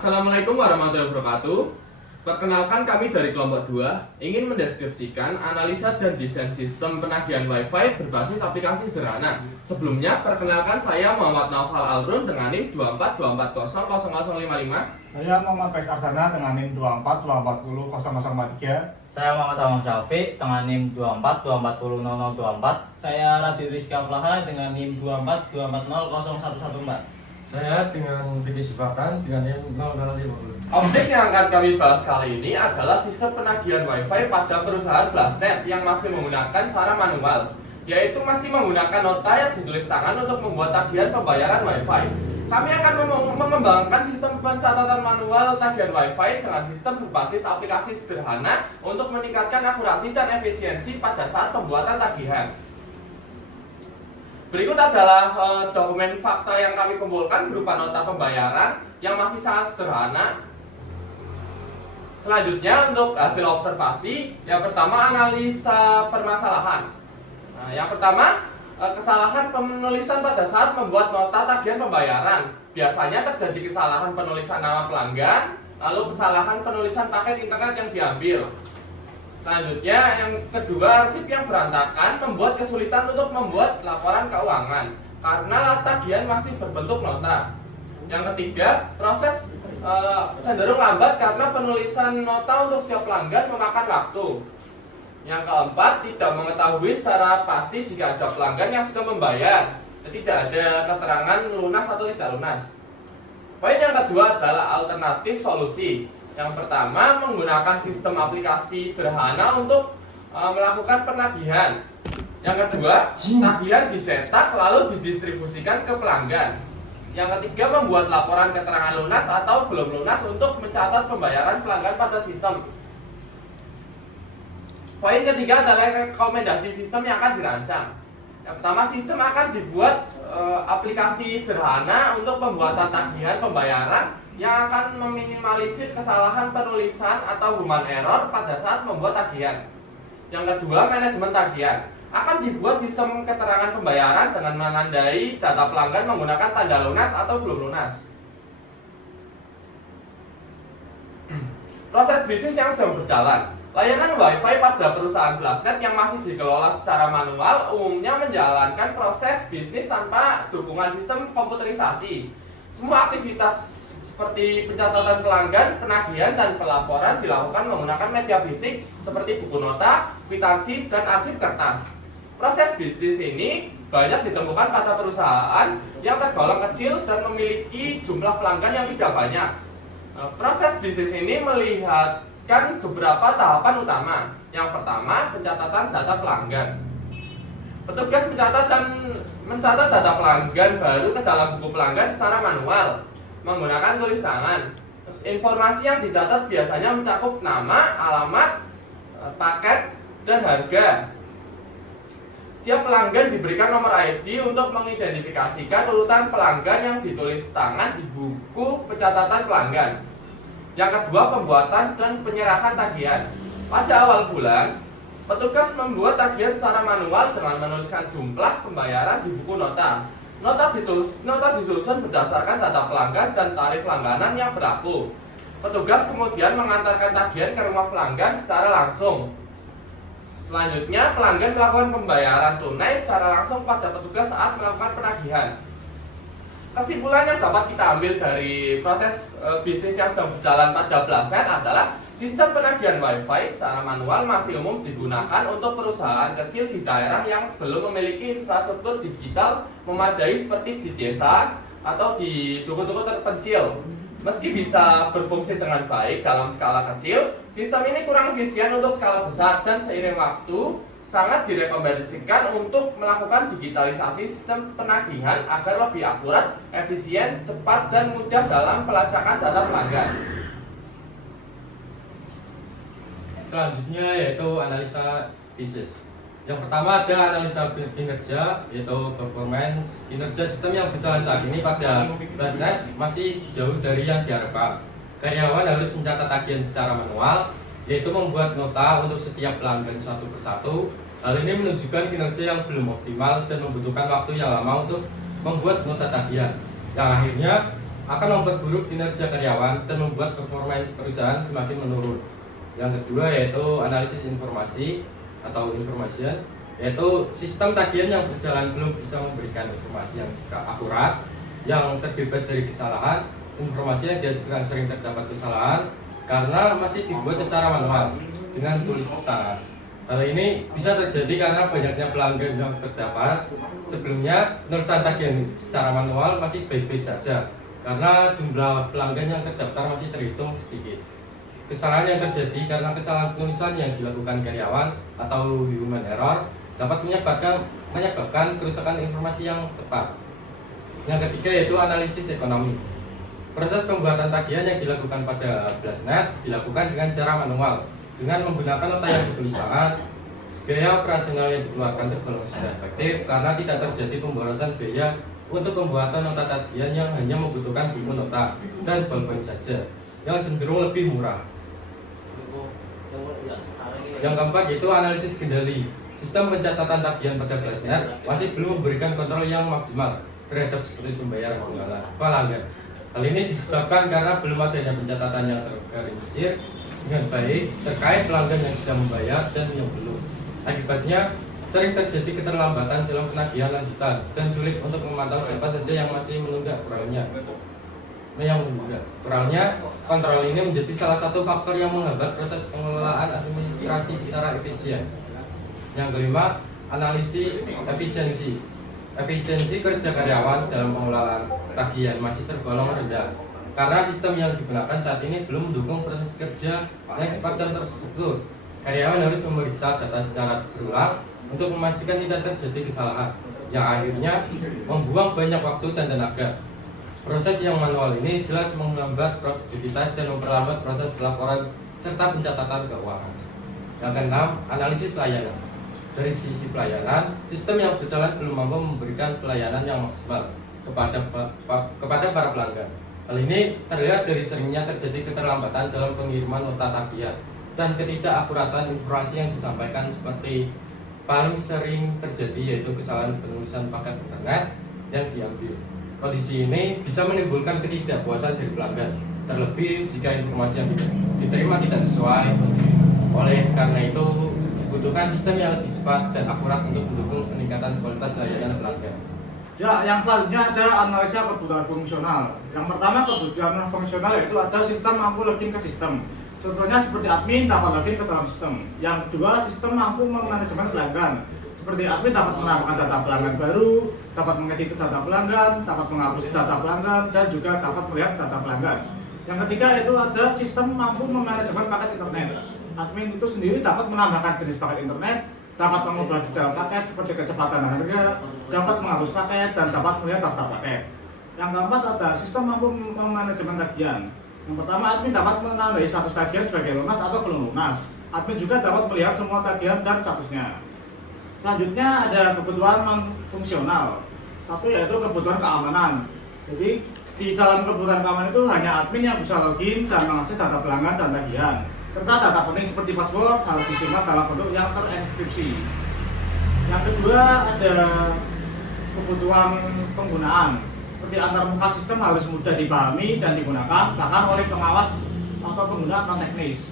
Assalamualaikum warahmatullahi wabarakatuh. Perkenalkan, kami dari kelompok 2 ingin mendeskripsikan analisa dan desain sistem penagihan Wi-Fi berbasis aplikasi sederhana. Sebelumnya, perkenalkan, saya Muhammad Naufal Alrun dengan NIM 2424000055. Saya Muhammad Faiz Ardana dengan NIM 2424000043. Saya Muhammad Ahmad Syafiq dengan NIM 2424000024. Saya Radit Rizky Aflaha dengan NIM 2424000114. Saya dengan Vicky Sifatan dengan NIM 0050. Objek yang akan kami bahas kali ini adalah sistem penagihan Wi-Fi pada perusahaan Blastnet yang masih menggunakan cara manual, yaitu masih menggunakan nota yang ditulis tangan untuk membuat tagihan pembayaran Wi-Fi. Kami akan mengembangkan sistem pencatatan manual tagihan Wi-Fi dengan sistem berbasis aplikasi sederhana untuk meningkatkan akurasi dan efisiensi pada saat pembuatan tagihan. Berikut adalah dokumen fakta yang kami kumpulkan berupa nota pembayaran yang masih sangat sederhana. Selanjutnya, untuk hasil observasi, yang pertama analisa permasalahan. Yang pertama, kesalahan penulisan pada saat membuat nota tagihan pembayaran. Biasanya terjadi kesalahan penulisan nama pelanggan, lalu kesalahan penulisan paket internet yang diambil. Selanjutnya, yang kedua, arsip yang berantakan membuat kesulitan untuk membuat laporan keuangan karena tagihan masih berbentuk nota. Yang ketiga, proses cenderung lambat karena penulisan nota untuk setiap pelanggan memakan waktu. Yang keempat, tidak mengetahui secara pasti jika ada pelanggan yang sudah membayar, tidak ada keterangan lunas atau tidak lunas. Poin yang kedua adalah alternatif solusi. Yang pertama, menggunakan sistem aplikasi sederhana untuk melakukan penagihan. Yang kedua, tagihan dicetak lalu didistribusikan ke pelanggan. Yang ketiga, membuat laporan keterangan lunas atau belum lunas untuk mencatat pembayaran pelanggan pada sistem. Poin ketiga adalah rekomendasi sistem yang akan dirancang. Yang pertama, sistem akan dibuat aplikasi sederhana untuk pembuatan tagihan pembayaran yang akan meminimalisir kesalahan penulisan atau human error pada saat membuat tagihan. Yang kedua, manajemen tagihan. Akan dibuat sistem keterangan pembayaran dengan menandai data pelanggan menggunakan tanda lunas atau belum lunas. Proses bisnis yang sedang berjalan. Layanan Wi-Fi pada perusahaan Blastnet yang masih dikelola secara manual umumnya menjalankan proses bisnis tanpa dukungan sistem komputerisasi. Semua aktivitas seperti pencatatan pelanggan, penagihan, dan pelaporan dilakukan menggunakan media fisik seperti buku nota, kwitansi, dan arsip kertas. Proses bisnis ini banyak ditemukan pada perusahaan yang tergolong kecil dan memiliki jumlah pelanggan yang tidak banyak. Proses bisnis ini melihatkan beberapa tahapan utama. Yang pertama, pencatatan data pelanggan. Petugas mencatat data pelanggan baru ke dalam buku pelanggan secara manual menggunakan tulis tangan. Informasi yang dicatat biasanya mencakup nama, alamat, paket, dan harga. Setiap pelanggan diberikan nomor ID untuk mengidentifikasikan urutan pelanggan yang ditulis tangan di buku pencatatan pelanggan. Yang kedua, pembuatan dan penyerahan tagihan. Pada awal bulan, petugas membuat tagihan secara manual dengan menuliskan jumlah pembayaran di buku nota. Nota disusun berdasarkan data pelanggan dan tarif langganan yang berlaku. Petugas kemudian mengantarkan tagihan ke rumah pelanggan secara langsung. Selanjutnya, pelanggan melakukan pembayaran tunai secara langsung pada petugas saat melakukan penagihan. Kesimpulan yang dapat kita ambil dari proses bisnis yang sedang berjalan pada Blastnet adalah sistem penagihan Wi-Fi secara manual masih umum digunakan untuk perusahaan kecil di daerah yang belum memiliki infrastruktur digital memadai seperti di desa atau di dukuh-dukuh terpencil. Meski bisa berfungsi dengan baik dalam skala kecil, sistem ini kurang efisien untuk skala besar dan seiring waktu sangat direkomendasikan untuk melakukan digitalisasi sistem penagihan agar lebih akurat, efisien, cepat, dan mudah dalam pelacakan data pelanggan. Selanjutnya yaitu analisa bisnis. Yang pertama ada analisa kinerja, yaitu performance. Kinerja sistem yang berjalan saat ini pada Blastnet masih jauh dari yang diharapkan. Karyawan harus mencatat tagihan secara manual, yaitu membuat nota untuk setiap pelanggan satu persatu. Hal ini menunjukkan kinerja yang belum optimal dan membutuhkan waktu yang lama untuk membuat nota tagihan. Yang akhirnya akan memperburuk kinerja karyawan dan membuat performance perusahaan semakin menurun. Yang kedua yaitu analisis informasi atau information, yaitu sistem tagihan yang berjalan belum bisa memberikan informasi yang akurat, yang terbebas dari kesalahan. Informasi yang dihasilkan sering terdapat kesalahan karena masih dibuat secara manual dengan tulis tangan. Hal ini bisa terjadi karena banyaknya pelanggan yang terdapat. Sebelumnya penulisan tagihan secara manual masih baik-baik saja karena jumlah pelanggan yang terdaftar masih terhitung sedikit. Kesalahan yang terjadi karena kesalahan penulisan yang dilakukan karyawan atau human error dapat menyebabkan kerusakan informasi yang tepat. Yang ketiga yaitu analisis ekonomi. Proses pembuatan tagihan yang dilakukan pada BLASNet dilakukan dengan cara manual dengan menggunakan nota yang ditulis tangan. Biaya operasional yang dikeluarkan tergolong sudah efektif karena tidak terjadi pemborosan biaya untuk pembuatan nota tagihan yang hanya membutuhkan buku nota dan bolpen saja, yang cenderung lebih murah. Yang keempat yaitu analisis kendali. Sistem pencatatan tagihan pada BLASNet masih belum memberikan kontrol yang maksimal terhadap status pembayaran pelanggan. Hal ini disebabkan karena belum adanya pencatatan yang terorganisir dengan baik terkait pelanggan yang sudah membayar dan yang belum. Akibatnya sering terjadi keterlambatan dalam penagihan lanjutan dan sulit untuk memantau siapa saja yang masih menunggak. Kurangnya kontrol ini menjadi salah satu faktor yang menghambat proses pengelolaan administrasi secara efisien. Yang kelima, analisis efisiensi. Efisiensi kerja karyawan dalam pengelolaan tagihan masih tergolong rendah karena sistem yang digunakan saat ini belum mendukung proses kerja yang cepat dan terstruktur. Karyawan harus memeriksa data secara berulang untuk memastikan tidak terjadi kesalahan yang akhirnya membuang banyak waktu dan tenaga. Proses yang manual ini jelas menghambat produktivitas dan memperlambat proses pelaporan serta pencatatan keuangan. Yang keenam, analisis layanan. Dari sisi pelayanan, sistem yang berjalan belum mampu memberikan pelayanan yang maksimal kepada para pelanggan. Hal ini terlihat dari seringnya terjadi keterlambatan dalam pengiriman nota tagihan dan ketidakakuratan informasi yang disampaikan, seperti paling sering terjadi yaitu kesalahan penulisan paket internet yang diambil. Kondisi ini bisa menimbulkan ketidakpuasan dari pelanggan, terlebih jika informasi yang diterima tidak sesuai. Oleh karena itu, dibutuhkan sistem yang lebih cepat dan akurat untuk mendukung peningkatan kualitas layanan pelanggan. Ya, yang selanjutnya ada analisa kebutuhan fungsional. Yang pertama, kebutuhan fungsional yaitu ada sistem mampu login ke sistem. Contohnya seperti admin dapat login ke dalam sistem. Yang kedua, sistem mampu memanajemen pelanggan. Seperti admin dapat menambahkan data pelanggan baru, dapat mengedit data pelanggan, dapat menghapus data pelanggan, dan juga dapat melihat data pelanggan. Yang ketiga yaitu ada sistem mampu memanajemen paket internet. Admin itu sendiri dapat menambahkan jenis paket internet, dapat mengubah detail paket seperti kecepatan dan harga, dapat menghapus paket, dan dapat melihat daftar paket. Yang keempat ada sistem mampu memanajemen tagihan. Yang pertama, admin dapat menandai status tagihan sebagai lunas atau belum lunas. Admin juga dapat melihat semua tagihan dan statusnya. Selanjutnya ada kebutuhan non fungsional. Satu yaitu kebutuhan keamanan. Jadi di dalam kebutuhan keamanan itu hanya admin yang bisa login dan mengakses data pelanggan dan tagihan. Serta data penting seperti password harus disimak dalam bentuk yang terenkripsi. Yang kedua ada kebutuhan penggunaan. Seperti antarmuka sistem harus mudah dipahami dan digunakan bahkan oleh pengawas atau pengguna non teknis.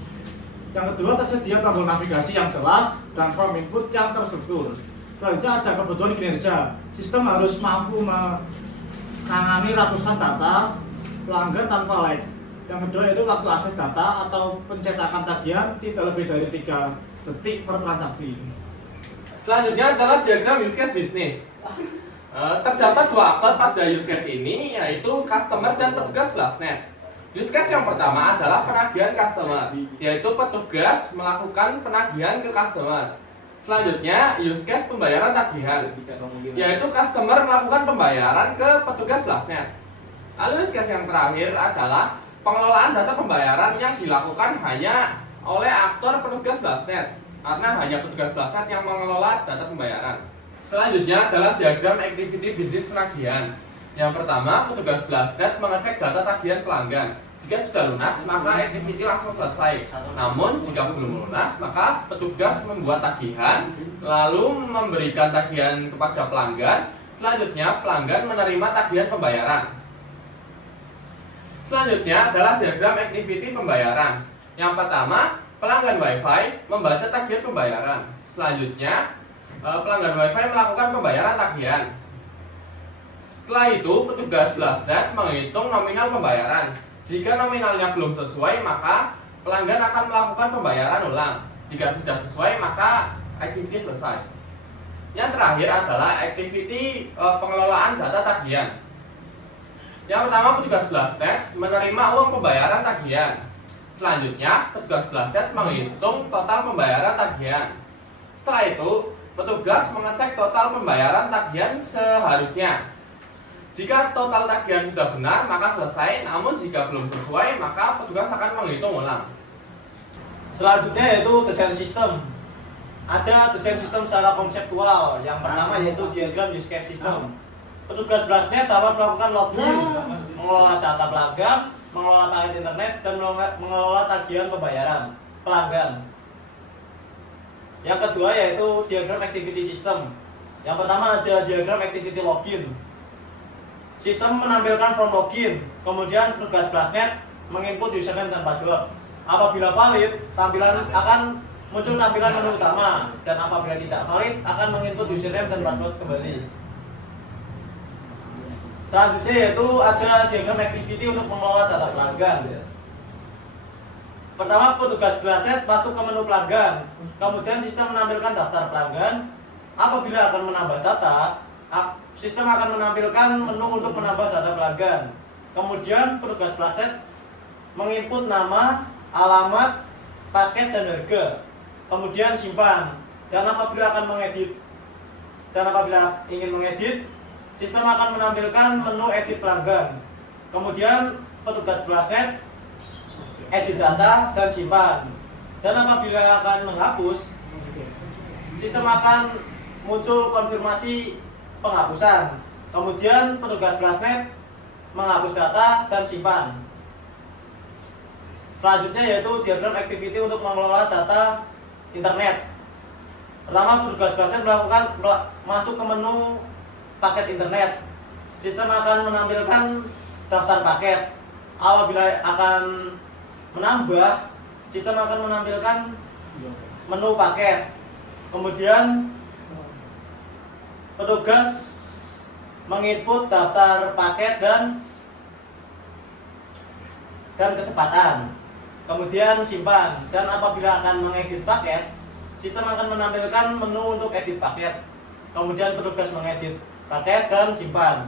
Yang kedua, tersedia tombol navigasi yang jelas dan form input yang terstruktur. Selanjutnya ada kebutuhan kinerja. Sistem harus mampu menangani ratusan data pelanggan tanpa lag. Yang kedua itu waktu akses data atau pencetakan tagihan tidak lebih dari 3 detik per transaksi. Selanjutnya adalah diagram use case bisnis. Terdapat dua aktor pada use case ini, yaitu customer dan petugas BLASNet. Use case yang pertama adalah penagihan customer, yaitu petugas melakukan penagihan ke customer. Selanjutnya use case pembayaran tagihan, yaitu customer melakukan pembayaran ke petugas BLASNet. Lalu use case yang terakhir adalah pengelolaan data pembayaran yang dilakukan hanya oleh aktor petugas BLASNet, karena hanya petugas BLASNet yang mengelola data pembayaran. Selanjutnya adalah diagram activity bisnis penagihan. Yang pertama, petugas BLASNet mengecek data tagihan pelanggan. Jika sudah lunas, maka activity langsung selesai. Namun, jika belum lunas, maka petugas membuat tagihan, lalu memberikan tagihan kepada pelanggan. Selanjutnya, pelanggan menerima tagihan pembayaran. Selanjutnya adalah diagram activity pembayaran. Yang pertama, pelanggan WiFi membaca tagihan pembayaran. Selanjutnya, pelanggan WiFi melakukan pembayaran tagihan. Setelah itu, petugas BLASNET menghitung nominal pembayaran. Jika nominalnya belum sesuai, maka pelanggan akan melakukan pembayaran ulang. Jika sudah sesuai, maka activity selesai. Yang terakhir adalah activity pengelolaan data tagihan. Yang pertama, petugas BLASNET menerima uang pembayaran tagihan. Selanjutnya, petugas BLASNET menghitung total pembayaran tagihan. Setelah itu, petugas mengecek total pembayaran tagihan seharusnya. Jika total tagihan sudah benar, maka selesai. Namun jika belum sesuai, maka petugas akan menghitung ulang. Selanjutnya yaitu desain sistem. Ada desain sistem secara konseptual. Yang pertama yaitu diagram use case system. Petugas BLASNET dapat melakukan login, mengelola data pelanggan, mengelola paket internet, dan mengelola tagihan pembayaran pelanggan. Yang kedua yaitu diagram activity system. Yang pertama ada diagram activity login. Sistem menampilkan form login, kemudian petugas BLASNET menginput username dan password. Apabila valid, tampilan akan muncul tampilan menu utama, dan apabila tidak valid akan menginput username dan password kembali. Selanjutnya yaitu ada diagram activity untuk mengelola data pelanggan. Pertama, petugas BLASNET masuk ke menu pelanggan, kemudian sistem menampilkan daftar pelanggan. Apabila akan menambah data, sistem akan menampilkan menu untuk menambah data pelanggan. Kemudian petugas BLASNET menginput nama, alamat, paket, dan harga. Kemudian simpan. Dan apabila ingin mengedit, sistem akan menampilkan menu edit pelanggan. Kemudian petugas BLASNET edit data dan simpan. Dan apabila akan menghapus, sistem akan muncul konfirmasi penghapusan. Kemudian petugas BLASNET menghapus data dan simpan. Selanjutnya yaitu diagram activity untuk mengelola data internet. Pertama, petugas BLASNET masuk ke menu paket internet. Sistem akan menampilkan daftar paket. Apabila akan menambah, sistem akan menampilkan menu paket. Kemudian petugas menginput daftar paket dan kecepatan. Kemudian simpan. Dan apabila akan mengedit paket, sistem akan menampilkan menu untuk edit paket. Kemudian petugas mengedit paket dan simpan.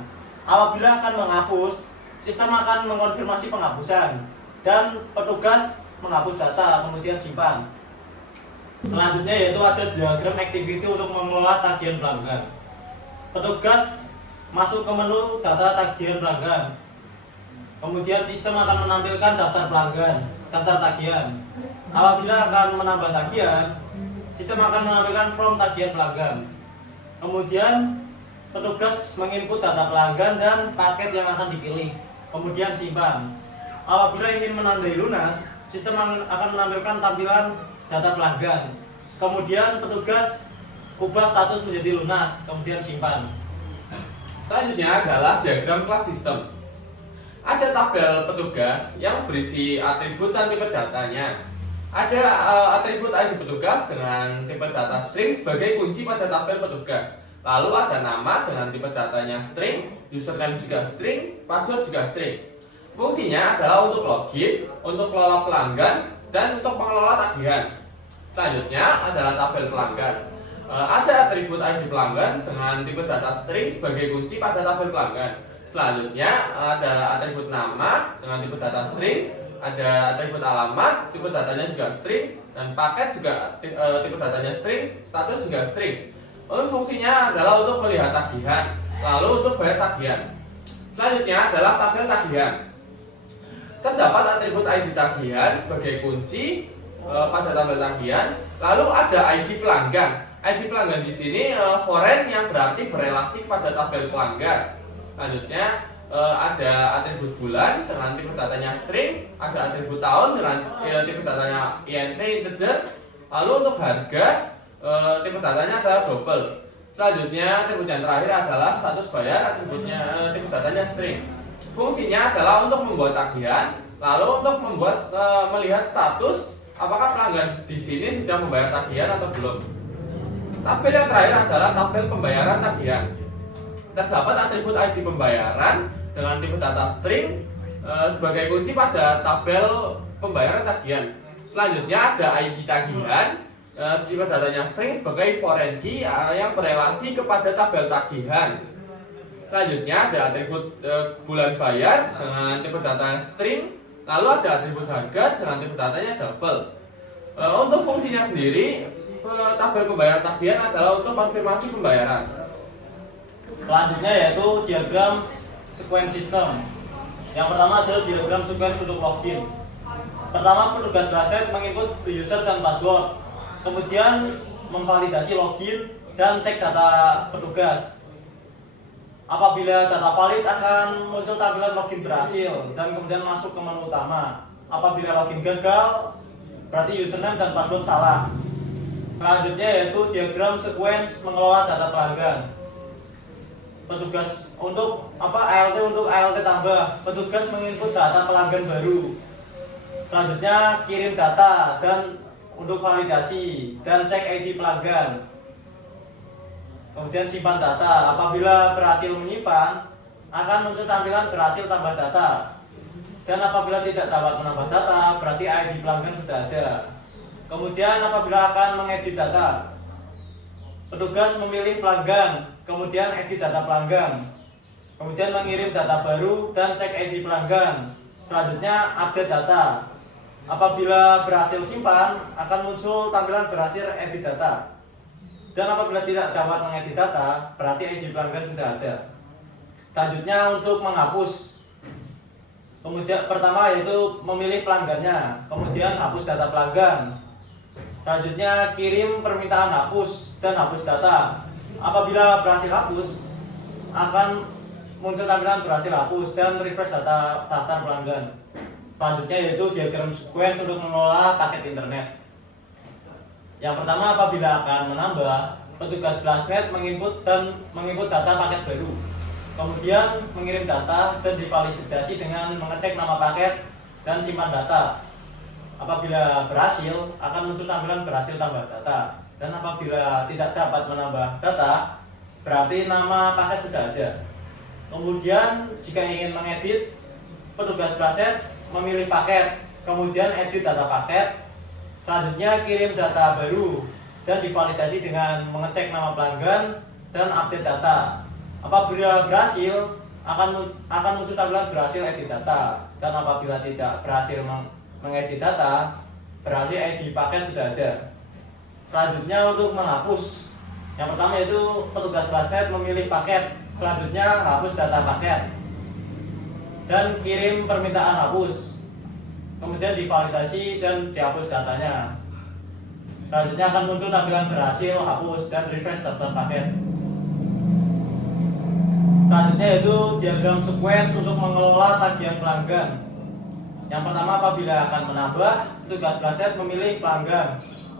Apabila akan menghapus, sistem akan mengonfirmasi penghapusan dan petugas menghapus data kemudian simpan. Selanjutnya yaitu ada diagram activity untuk mengelola tagihan pelanggan. Petugas masuk ke menu data tagihan pelanggan. Kemudian sistem akan menampilkan daftar pelanggan, daftar tagihan. Apabila akan menambah tagihan, sistem akan menampilkan form tagihan pelanggan. Kemudian petugas menginput data pelanggan dan paket yang akan dipilih. Kemudian simpan. Apabila ingin menandai lunas, sistem akan menampilkan tampilan data pelanggan. Kemudian petugas ubah status menjadi lunas, kemudian simpan. Selanjutnya adalah diagram kelas sistem. Ada tabel petugas yang berisi atribut dan tipe datanya. Ada atribut ID petugas dengan tipe data string sebagai kunci pada tabel petugas. Lalu ada nama dengan tipe datanya string, username juga string, password juga string. Fungsinya adalah untuk login, untuk kelola pelanggan, dan untuk mengelola tagihan. Selanjutnya adalah tabel pelanggan. Ada atribut ID pelanggan dengan tipe data string sebagai kunci pada tabel pelanggan. Selanjutnya ada atribut nama dengan tipe data string, ada atribut alamat, tipe datanya juga string, dan paket juga tipe datanya string, status juga string. Lalu fungsinya adalah untuk melihat tagihan, lalu untuk bayar tagihan. Selanjutnya adalah tabel tagihan. Terdapat atribut ID tagihan sebagai kunci pada tabel tagihan. Lalu ada ID pelanggan. ID pelanggan di sini foreign yang berarti berelasi pada tabel pelanggan. Selanjutnya ada atribut bulan dengan tipe datanya string, ada atribut tahun dengan tipe datanya int integer. Lalu untuk harga tipe datanya adalah double. Selanjutnya atribut yang terakhir adalah status bayar, atributnya tipe datanya string. Fungsinya adalah untuk membuat tagihan, lalu untuk melihat status apakah pelanggan di sini sudah membayar tagihan atau belum. Tabel yang terakhir adalah tabel pembayaran tagihan. Terdapat atribut ID pembayaran dengan tipe data string sebagai kunci pada tabel pembayaran tagihan. Selanjutnya ada ID tagihan, tipe datanya string sebagai foreign key yang berelasi kepada tabel tagihan. Selanjutnya ada atribut bulan bayar dengan tipe data string, lalu ada atribut harga dengan tipe datanya double. Untuk fungsinya sendiri, tabel pembayaran tagihan adalah untuk konfirmasi pembayaran. Selanjutnya yaitu diagram sequence system. Yang pertama adalah diagram sequence untuk login. Pertama, petugas Brasnet menginput user dan password, kemudian memvalidasi login dan cek data petugas. Apabila data valid akan muncul tampilan login berhasil dan kemudian masuk ke menu utama. Apabila login gagal, berarti username dan password salah. Selanjutnya yaitu diagram sequence mengelola data pelanggan. Petugas untuk ALT tambah, petugas menginput data pelanggan baru. Selanjutnya kirim data dan untuk validasi dan cek ID pelanggan. Kemudian simpan data. Apabila berhasil menyimpan, akan muncul tampilan berhasil tambah data. Dan apabila tidak dapat menambah data, berarti ID pelanggan sudah ada. Kemudian apabila akan mengedit data, petugas memilih pelanggan, kemudian edit data pelanggan, kemudian mengirim data baru dan cek ID pelanggan. Selanjutnya update data. Apabila berhasil simpan, akan muncul tampilan berhasil edit data. Dan apabila tidak dapat mengedit data, berarti ID pelanggan sudah ada. Selanjutnya untuk menghapus. Kemudian pertama yaitu memilih pelanggannya, kemudian hapus data pelanggan. Selanjutnya kirim permintaan hapus dan hapus data. Apabila berhasil hapus, akan muncul tampilan berhasil hapus dan refresh data daftar pelanggan. Selanjutnya yaitu diagram sequence untuk mengelola paket internet. Yang pertama, apabila akan menambah, petugas Brasnet menginput data paket baru, kemudian mengirim data dan divalidasi dengan mengecek nama paket dan simpan data. Apabila berhasil, akan muncul tampilan berhasil tambah data. Dan apabila tidak dapat menambah data, berarti nama paket sudah ada. Kemudian jika ingin mengedit, petugas Brasnet memilih paket, kemudian edit data paket. Selanjutnya kirim data baru dan divalidasi dengan mengecek nama pelanggan dan update data. Apabila berhasil, akan muncul tampilan berhasil edit data. Dan apabila tidak berhasil mengedit data, berarti ID paket sudah ada. Selanjutnya untuk menghapus. Yang pertama yaitu petugas Brasnet memilih paket, selanjutnya hapus data paket dan kirim permintaan hapus. Kemudian divalidasi dan dihapus datanya. Selanjutnya akan muncul tampilan berhasil hapus dan refresh daftar paket. Selanjutnya yaitu diagram sequence untuk mengelola tagihan pelanggan. Yang pertama, apabila akan menambah, petugas Brasnet memilih pelanggan,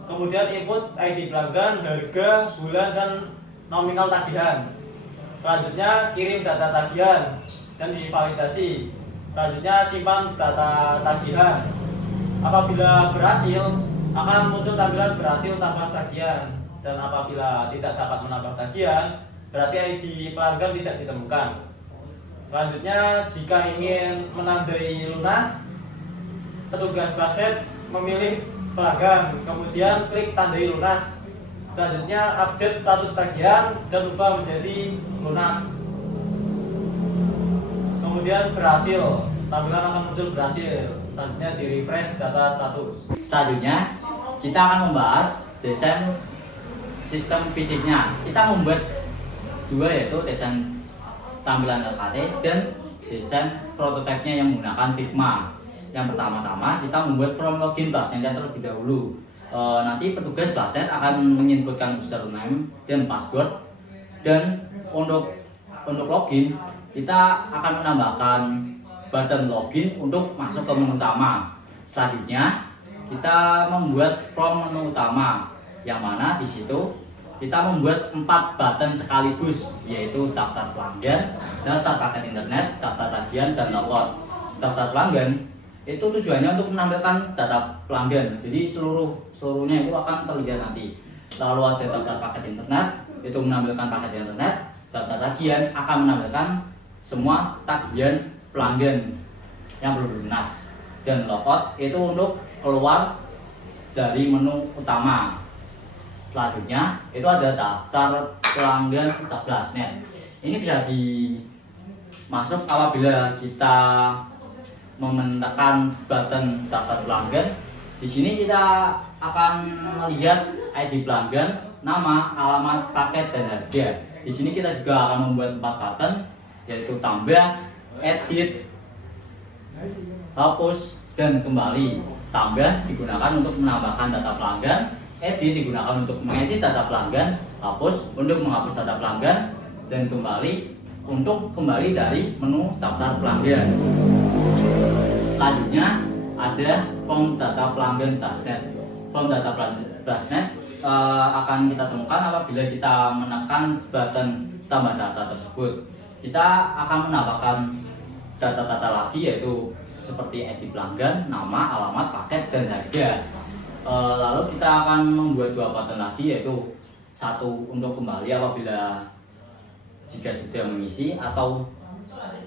kemudian input ID pelanggan, harga, bulan, dan nominal tagihan. Selanjutnya kirim data tagihan dan divalidasi. Selanjutnya simpan data tagihan. Apabila berhasil, akan muncul tampilan berhasil tambah tagihan. Dan apabila tidak dapat menambah tagihan, berarti ID pelanggan tidak ditemukan. Selanjutnya, jika ingin menandai lunas, petugas Brasnet memilih pelanggan, kemudian klik tandai lunas. Selanjutnya update status tagihan dan ubah menjadi lunas. Kemudian berhasil, tampilan akan muncul berhasil. Selanjutnya di refresh data status. Selanjutnya kita akan membahas desain sistem fisiknya. Kita membuat dua, yaitu desain tampilan LKT dan desain prototipenya yang menggunakan Figma. Yang pertama-tama kita membuat from login Brasnet terlebih dahulu. Nanti petugas Brasnet akan menginputkan username dan password, dan untuk login kita akan menambahkan button login untuk masuk ke menu utama. Selanjutnya kita membuat from menu utama, yang mana di situ kita membuat 4 button sekaligus, yaitu daftar pelanggan, daftar paket internet, daftar tagihan, dan logout. Daftar pelanggan itu tujuannya untuk menampilkan data pelanggan, jadi seluruhnya itu akan terlihat nanti. Lalu ada daftar paket internet, itu menampilkan paket internet. Daftar tagihan akan menampilkan semua tagihan pelanggan yang belum lunas. Dan logout itu untuk keluar dari menu utama. Selanjutnya itu ada daftar pelanggan BlasteNet. Ini bisa dimasuk apabila kita menekan button daftar pelanggan. Di sini kita akan melihat ID pelanggan, nama, alamat, paket, dan harga. Di sini kita juga akan membuat 4 button, yaitu tambah, edit, hapus, dan kembali. Tambah digunakan untuk menambahkan data pelanggan, edit digunakan untuk mengedit data pelanggan, hapus untuk menghapus data pelanggan, dan kembali untuk kembali dari menu daftar pelanggan. Selanjutnya ada form data pelanggan BlasteNet. Form data pelanggan BlasteNet akan kita temukan apabila kita menekan button tambah data tersebut. Kita akan menambahkan data-data lagi, yaitu seperti ID pelanggan, nama, alamat, paket, dan harga. Lalu kita akan membuat 2 button lagi, yaitu satu untuk kembali apabila jika sudah mengisi, atau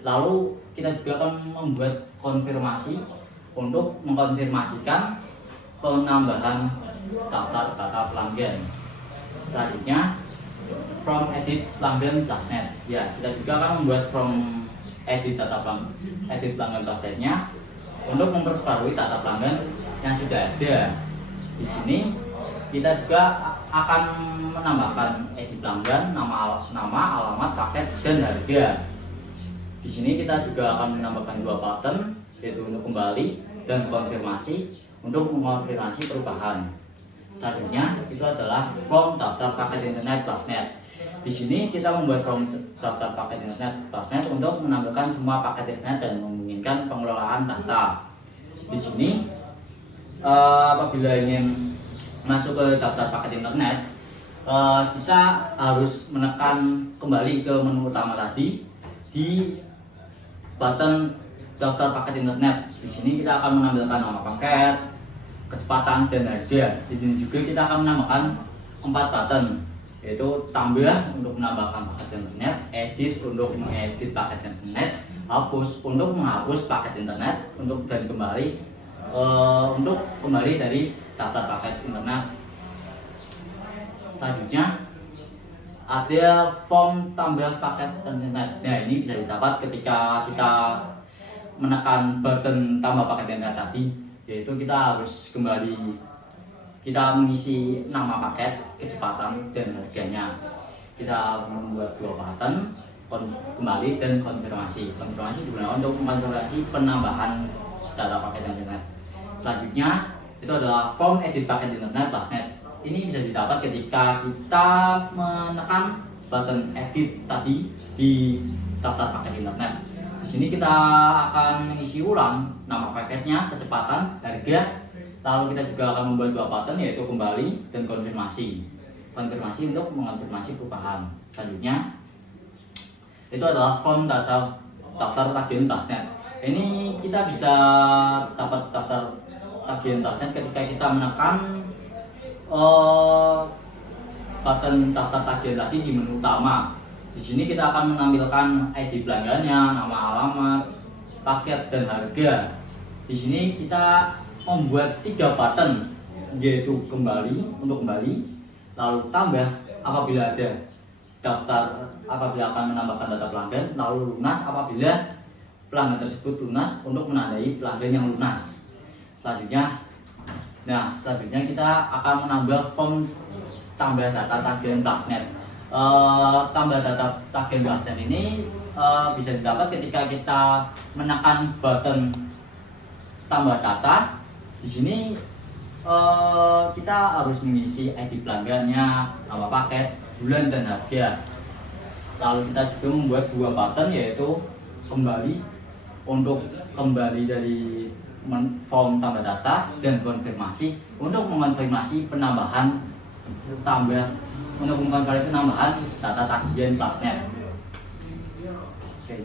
lalu kita juga akan membuat konfirmasi untuk mengkonfirmasikan penambahan daftar data pelanggan. Selanjutnya from edit pelanggan BlasteNet. Ya, kita juga akan membuat from edit pelanggan BlasteNet-nya untuk memperbarui data pelanggan yang sudah ada. Di sini kita juga akan menambahkan edit pelanggan, nama, alamat, paket, dan harga. Di sini kita juga akan menambahkan 2 button, yaitu untuk kembali dan konfirmasi untuk mengonfirmasi perubahan. Selanjutnya itu adalah form daftar paket internet BlasteNet. Di sini kita membuat form daftar paket internet BlasteNet untuk menampilkan semua paket internet dan memungkinkan pengelolaan data. Di sini apabila ingin masuk ke daftar paket internet, kita harus menekan kembali ke menu utama tadi di button daftar paket internet. Di sini kita akan menampilkan nama paket, kecepatan, dan harga. Di sini juga kita akan menambahkan 4 button, yaitu tambah untuk menambahkan paket internet, edit untuk mengedit paket internet, hapus untuk menghapus paket internet, dan kembali untuk kembali dari daftar paket internet. Selanjutnya ada form tambah paket internet. Nah, ini bisa didapat ketika kita menekan button tambah paket internet tadi, yaitu kita harus kembali kita mengisi nama paket, kecepatan, dan harganya. Kita membuat 2 button, kembali dan konfirmasi. Konfirmasi digunakan untuk mengkonfirmasi penambahan data paket internet. Selanjutnya itu adalah form edit paket internet BlasteNet. Ini bisa didapat ketika kita menekan button edit tadi di daftar paket internet. Di sini kita akan mengisi ulang nama paketnya, kecepatan, harga. Lalu kita juga akan membuat 2 button, yaitu kembali dan konfirmasi. Konfirmasi untuk mengonfirmasi perubahan. Selanjutnya itu adalah form daftar tagihan BlasteNet. Ini kita bisa dapat daftar tagihan BlasteNet ketika kita menekan button daftar tagihan tadi di menu utama. Di sini kita akan menampilkan ID pelanggannya, nama, alamat, paket, dan harga. Di sini kita membuat 3 button, yaitu kembali untuk kembali, lalu tambah apabila ada daftar, apabila akan menambahkan data pelanggan, lalu lunas apabila pelanggan tersebut lunas untuk menandai pelanggan yang lunas. Selanjutnya kita akan menambah form tambah data tagihan BlasteNet. Tambah data tagihan BlasteNet ini bisa didapat ketika kita menekan button tambah data. Di sini kita harus mengisi ID pelanggannya, nama paket, bulan, dan harga. Lalu kita juga membuat 2 button, yaitu kembali untuk kembali dari form tambah data, dan konfirmasi untuk mengonfirmasi penambahan tambah untuk pembukaan kali itu nambahan data tagihan Plusnet. Oke.